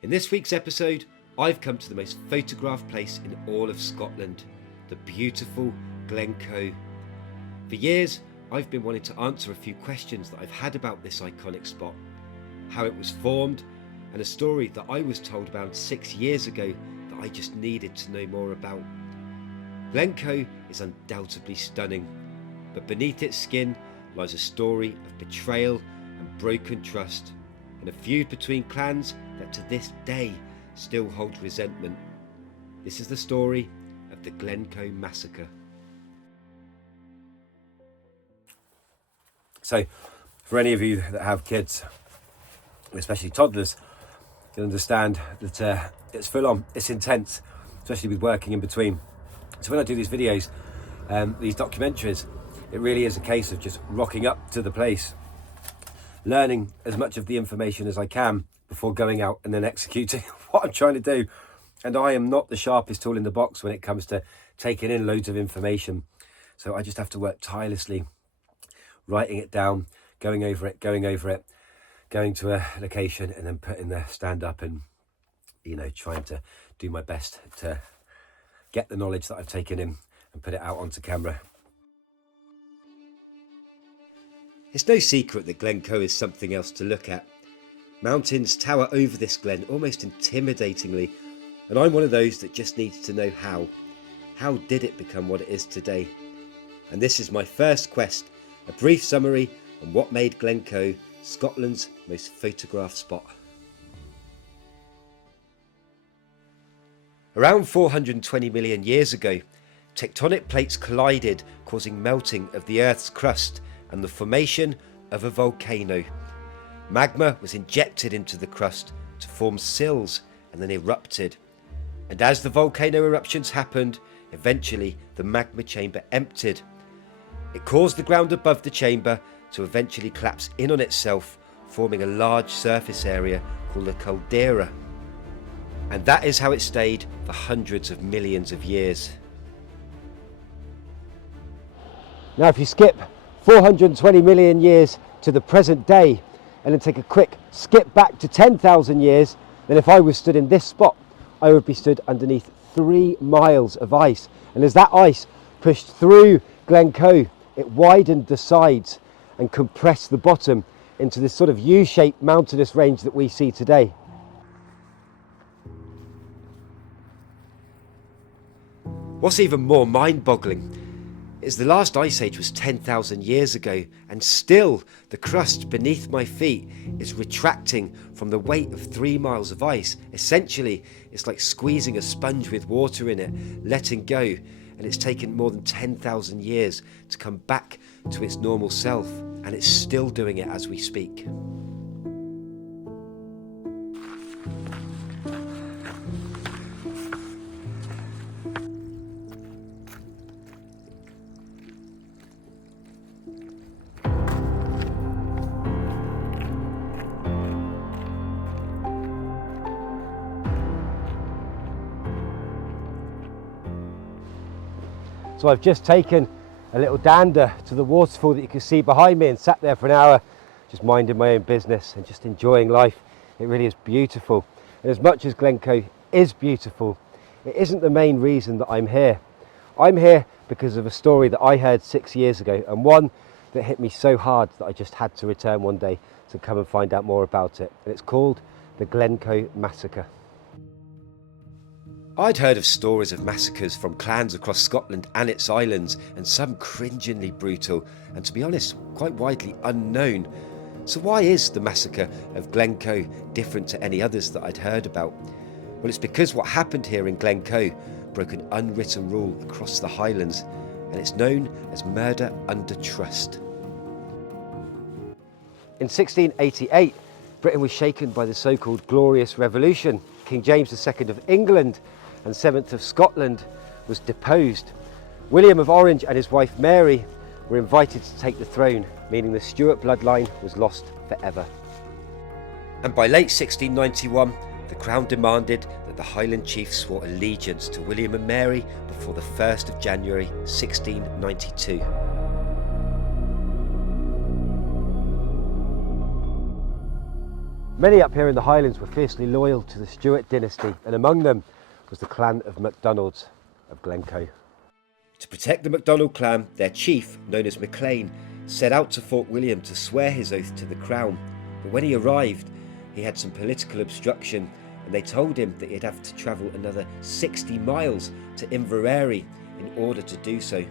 In this week's episode, I've come to the most photographed place in all of Scotland, the beautiful Glencoe. For years, I've been wanting to answer a few questions that I've had about this iconic spot, how it was formed, and a story that I was told about 6 years ago that I just needed to know more about. Glencoe is undoubtedly stunning, but beneath its skin lies a story of betrayal and broken trust, and a feud between clans that to this day still hold resentment. This is the story of the Glencoe Massacre. So, for any of you that have kids, especially toddlers, you'll understand that it's full on, it's intense, especially with working in between. So when I do these videos, these documentaries, it really is a case of just rocking up to the place, learning as much of the information as I can before going out and then executing what I'm trying to do. And I am not the sharpest tool in the box when it comes to taking in loads of information. So I just have to work tirelessly, writing it down, going over it, going to a location and then putting the stand up and, trying to do my best to get the knowledge that I've taken in and put it out onto camera. It's no secret that Glencoe is something else to look at. Mountains tower over this glen almost intimidatingly, and I'm one of those that just needs to know how. How did it become what it is today? And this is my first quest, a brief summary on what made Glencoe Scotland's most photographed spot. Around 420 million years ago, tectonic plates collided, causing melting of the Earth's crust and the formation of a volcano. Magma was injected into the crust to form sills and then erupted. And as the volcano eruptions happened, eventually the magma chamber emptied. It caused the ground above the chamber to eventually collapse in on itself, forming a large surface area called a caldera. And that is how it stayed for hundreds of millions of years. Now, if you skip 420 million years to the present day and then take a quick skip back to 10,000 years, then if I was stood in this spot, I would be stood underneath 3 miles of ice. And as that ice pushed through Glencoe, it widened the sides and compressed the bottom into this sort of U-shaped mountainous range that we see today. What's even more mind-boggling is the last ice age was 10,000 years ago, and still the crust beneath my feet is retracting from the weight of 3 miles of ice. Essentially, it's like squeezing a sponge with water in it, letting go, and it's taken more than 10,000 years to come back to its normal self, and it's still doing it as we speak. So I've just taken a little dander to the waterfall that you can see behind me and sat there for an hour just minding my own business and just enjoying life. It really is beautiful. And as much as Glencoe is beautiful, it isn't the main reason that I'm here. I'm here because of a story that I heard 6 years ago, and one that hit me so hard that I just had to return one day to come and find out more about it. And it's called the Glencoe Massacre. I'd heard of stories of massacres from clans across Scotland and its islands, and some cringingly brutal, and to be honest, quite widely unknown. So why is the massacre of Glencoe different to any others that I'd heard about? Well, it's because what happened here in Glencoe broke an unwritten rule across the Highlands, and it's known as murder under trust. In 1688, Britain was shaken by the so-called Glorious Revolution. King James II of England and 7th of Scotland was deposed. William of Orange and his wife Mary were invited to take the throne, meaning the Stuart bloodline was lost forever. And by late 1691, the Crown demanded that the Highland chiefs swore allegiance to William and Mary before the 1st of January 1692. Many up here in the Highlands were fiercely loyal to the Stuart dynasty, and among them was the clan of MacDonalds of Glencoe. To protect the MacDonald clan, their chief, known as MacLean, set out to Fort William to swear his oath to the crown. But when he arrived, he had some political obstruction, and they told him that he'd have to travel another 60 miles to Inverary in order to do so.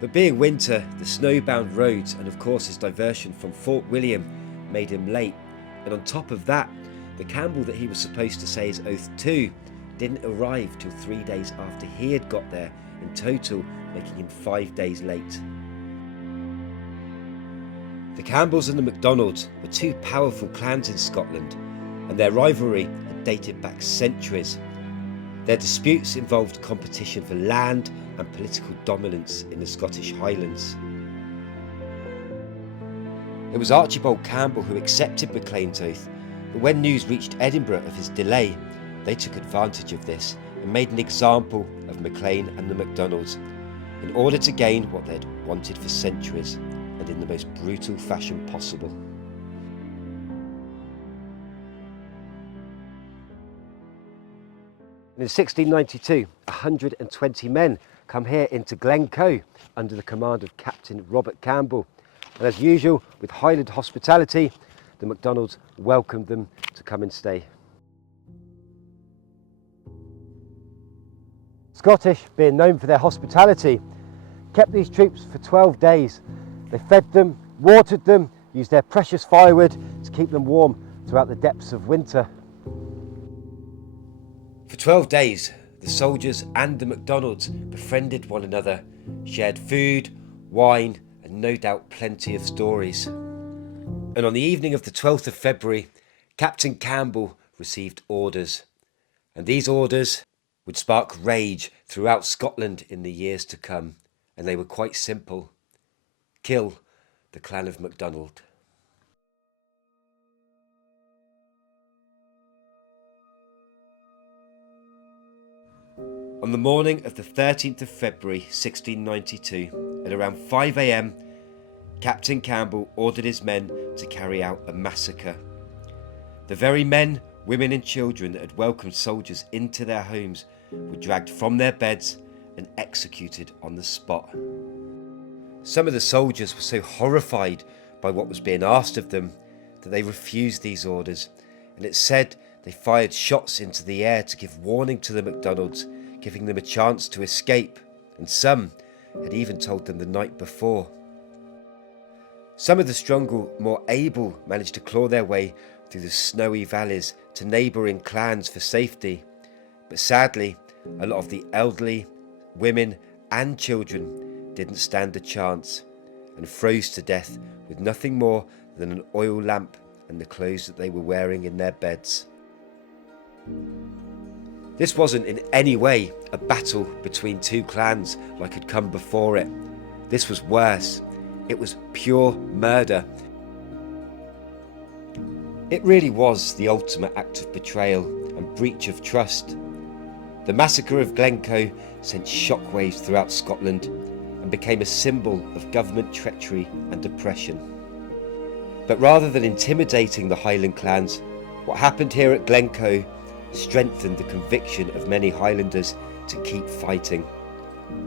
But being winter, the snowbound roads and of course his diversion from Fort William made him late, and on top of that, the Campbell that he was supposed to say his oath to didn't arrive till 3 days after he had got there, in total making him 5 days late. The Campbells and the MacDonalds were two powerful clans in Scotland, and their rivalry had dated back centuries. Their disputes involved competition for land and political dominance in the Scottish Highlands. It was Archibald Campbell who accepted MacLean's oath, but when news reached Edinburgh of his delay, they took advantage of this and made an example of MacLean and the MacDonalds in order to gain what they'd wanted for centuries, and in the most brutal fashion possible. In 1692, 120 men come here into Glencoe under the command of Captain Robert Campbell. And as usual, with Highland hospitality, the MacDonalds welcomed them to come and stay. Scottish, being known for their hospitality, kept these troops for 12 days. They fed them, watered them, used their precious firewood to keep them warm throughout the depths of winter. For 12 days, the soldiers and the MacDonalds befriended one another, shared food, wine, and no doubt plenty of stories. And on the evening of the 12th of February, Captain Campbell received orders. And these orders would spark rage throughout Scotland in the years to come. And they were quite simple. Kill the clan of MacDonald. On the morning of the 13th of February 1692, at around 5 a.m, Captain Campbell ordered his men to carry out a massacre. The very men, women and children that had welcomed soldiers into their homes were dragged from their beds and executed on the spot. Some of the soldiers were so horrified by what was being asked of them that they refused these orders, and it's said they fired shots into the air to give warning to the MacDonalds, giving them a chance to escape, and some had even told them the night before. Some of the stronger, more able managed to claw their way through the snowy valleys to neighbouring clans for safety, but sadly a lot of the elderly, women and children didn't stand a chance and froze to death with nothing more than an oil lamp and the clothes that they were wearing in their beds. This wasn't in any way a battle between two clans like had come before it. This was worse. It was pure murder. It really was the ultimate act of betrayal and breach of trust. The massacre of Glencoe sent shockwaves throughout Scotland and became a symbol of government treachery and oppression. But rather than intimidating the Highland clans, what happened here at Glencoe strengthened the conviction of many Highlanders to keep fighting.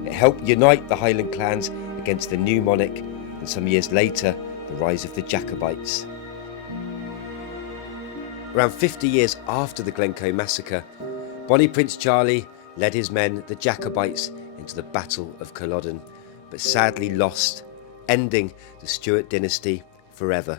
It helped unite the Highland clans against the new monarch, and some years later, the rise of the Jacobites. Around 50 years after the Glencoe Massacre, Bonnie Prince Charlie led his men, the Jacobites, into the Battle of Culloden, but sadly lost, ending the Stuart dynasty forever.